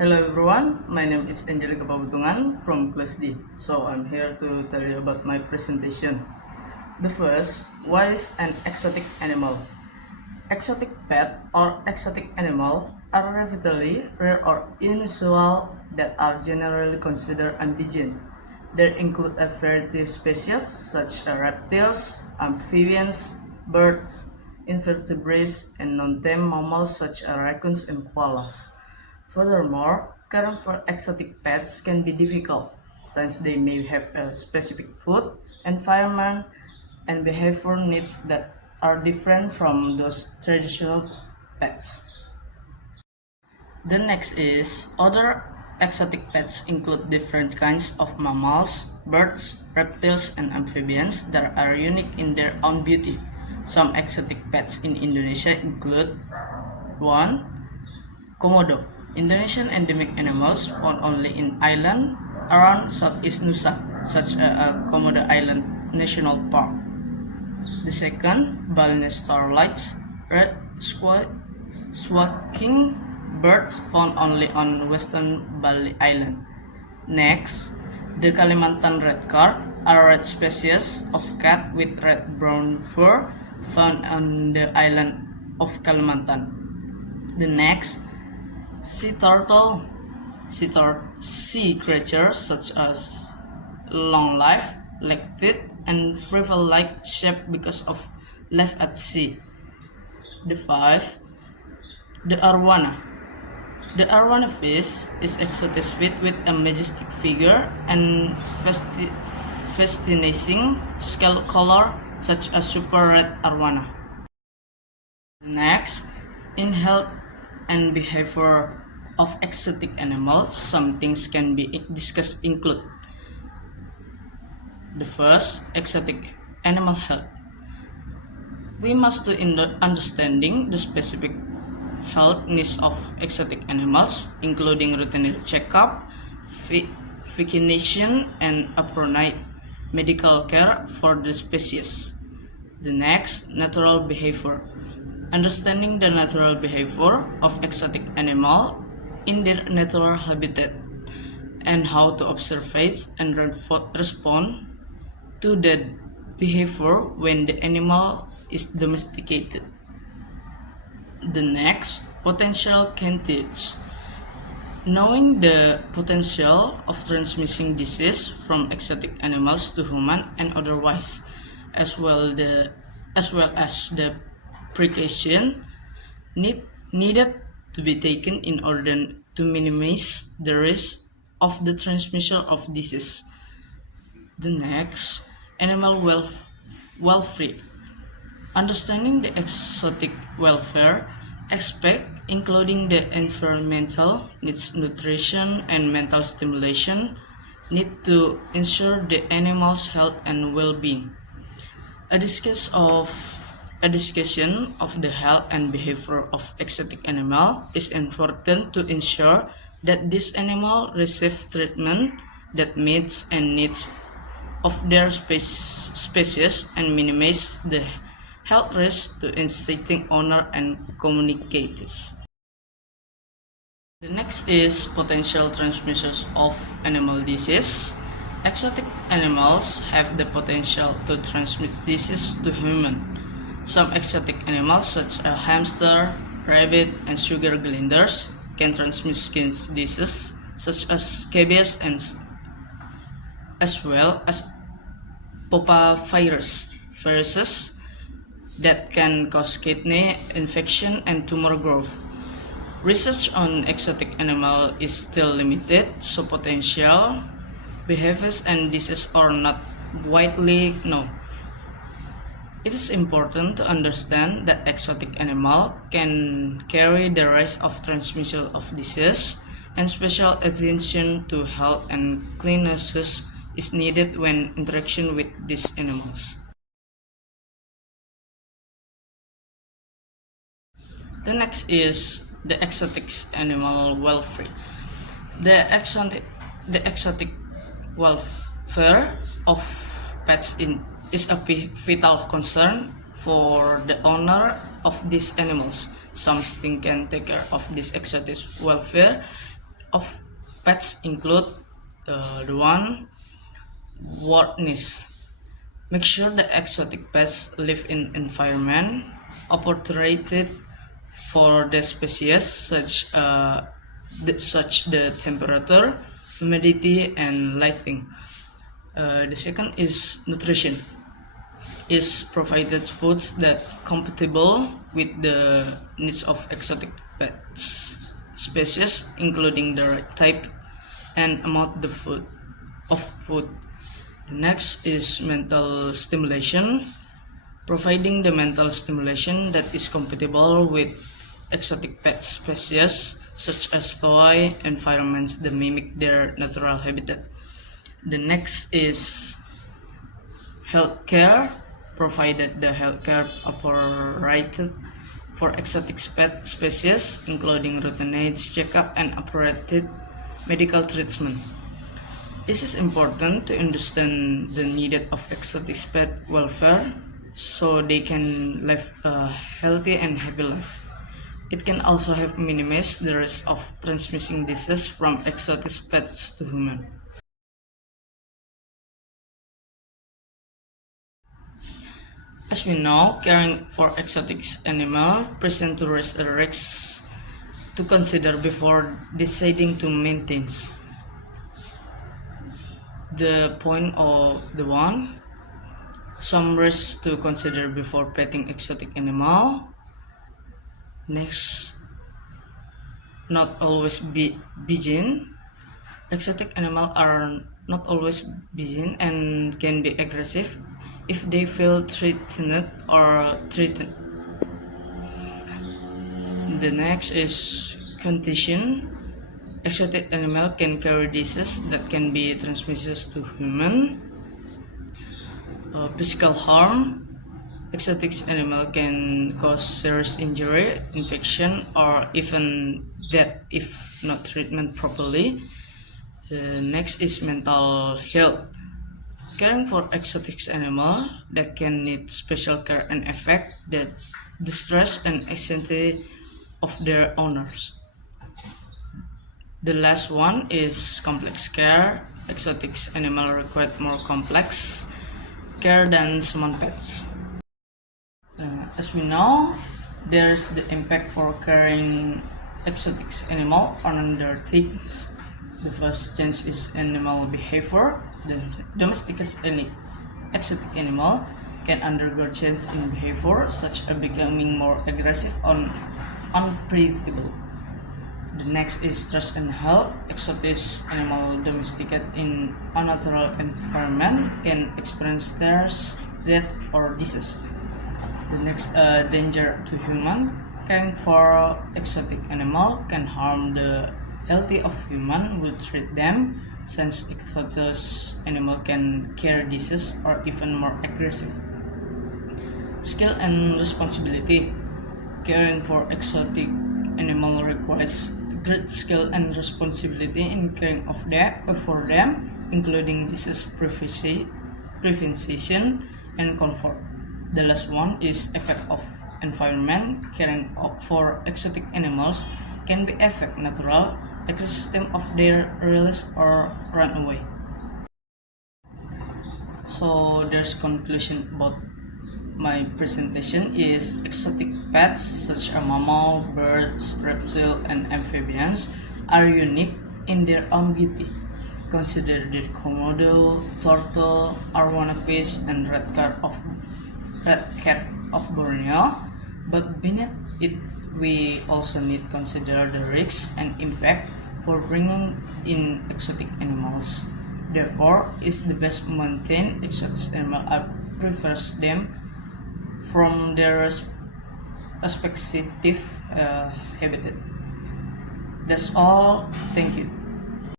Hello everyone, my name is Angelica Pabutungan from class D. So I'm here to tell you about my presentation. The first, what is an exotic animal? Exotic pet or exotic animal are relatively rare or unusual that are generally considered indigenous. They include a variety of species such as reptiles, amphibians, birds, invertebrates, and non-tame mammals such as raccoons and koalas. Furthermore, caring for exotic pets can be difficult since they may have a specific food, environment, and behavior needs that are different from those traditional pets. The next is other exotic pets include different kinds of mammals, birds, reptiles, and amphibians that are unique in their own beauty. Some exotic pets in Indonesia include 1. Komodo. Indonesian endemic animals found only in island around Southeast Nusa, such as Komodo Island National Park. The second, Balinese starlights, red squawking birds found only on western Bali Island. Next, the Kalimantan red card, a red species of cat with red-brown fur found on the island of Kalimantan. The next, sea turtle. Sea creatures such as long life, leg teeth, and frivol-like shape because of life at sea. The 5. The arowana. The arowana fish is exotic fish with a majestic figure and fascinating scale color such as super red arowana. Next, in health and behavior of exotic animals, some things can be discussed include the first, exotic animal health. We must do in understanding the specific health needs of exotic animals, including routine checkup, vaccination, and appropriate medical care for the species. The next, natural behavior. Understanding the natural behavior of exotic animal in their natural habitat and how to observe and respond to that behavior when the animal is domesticated. The next, potential candidates. Knowing the potential of transmitting disease from exotic animals to human and otherwise, as well as the precaution needed to be taken in order to minimize the risk of the transmission of disease. The next, animal welfare. Understanding the exotic welfare aspect, including the environmental needs, nutrition, and mental stimulation, need to ensure the animal's health and well-being. A discussion of the health and behavior of exotic animal is important to ensure that this animal receive treatment that meets and needs of their species and minimize the health risk to existing owner and communicators. The next is potential transmissions of animal disease. Exotic animals have the potential to transmit disease to humans. Some exotic animals such as hamster, rabbit, and sugar gliders can transmit skin diseases such as scabies and as well as viruses that can cause kidney infection and tumor growth. Research on exotic animal is still limited, so potential behaviors and diseases are not widely known. It is important to understand that exotic animals can carry the risk of transmission of disease, and special attention to health and cleanliness is needed when interaction with these animals. The next is the exotic animal welfare. The exotic welfare of pets is a vital concern for the owner of these animals. Some things can take care of this exotic welfare of pets include the one wordness. Make sure the exotic pets live in environment appropriate for the species, such the temperature, humidity, and lighting. The second is nutrition. Is provided foods that compatible with the needs of exotic pets species, including the right type and amount of food. The next is mental stimulation, providing the mental stimulation that is compatible with exotic pet species, such as toy environments that mimic their natural habitat. The next is healthcare, provided the healthcare operated for exotic pet species, including routine checkup and appropriate medical treatment. It is important to understand the needs of exotic pet welfare so they can live a healthy and happy life. It can also help minimize the risk of transmitting disease from exotic pets to humans. As we know, caring for exotic animals presents tourist risks to consider before deciding to maintain. The point of the one, some risks to consider before petting exotic animal. Next, not always begin. Exotic animals are not always begin and can be aggressive if they feel threatened or threatened. The next is contagion. Exotic animal can carry diseases that can be transmitted to human. Physical harm. Exotic animal can cause serious injury, infection, or even death if not treated properly. Next is mental health. Caring for exotic animals that can need special care and affect the stress and anxiety of their owners. The last one is complex care. Exotic animals require more complex care than human pets. As we know, there's the impact for caring exotic animal on other things. The first change is animal behavior. The domesticated exotic animal can undergo change in behavior, such as becoming more aggressive or unpredictable. The next is stress and health. Exotic animal domesticated in unnatural environment can experience stress, death, or disease. The next danger to human. Caring for exotic animal can harm the health of human who treat them, since exotic animal can carry disease or even more aggressive. Skill and responsibility. Caring for exotic animal requires great skill and responsibility in caring for them, including disease prevention and comfort. The last one is effect of environment. Caring for exotic animals can be affect natural ecosystem of their release or run away. So there's conclusion about my presentation is exotic pets such as mammal, birds, reptiles, and amphibians are unique in their own beauty. Consider the komodo, turtle, arowana fish, and red cat of Borneo. But beneath it, we also need to consider the risks and impact for bringing in exotic animals. Therefore, it's the best maintained exotic animal prefers them from their respective habitat. That's all. Thank you.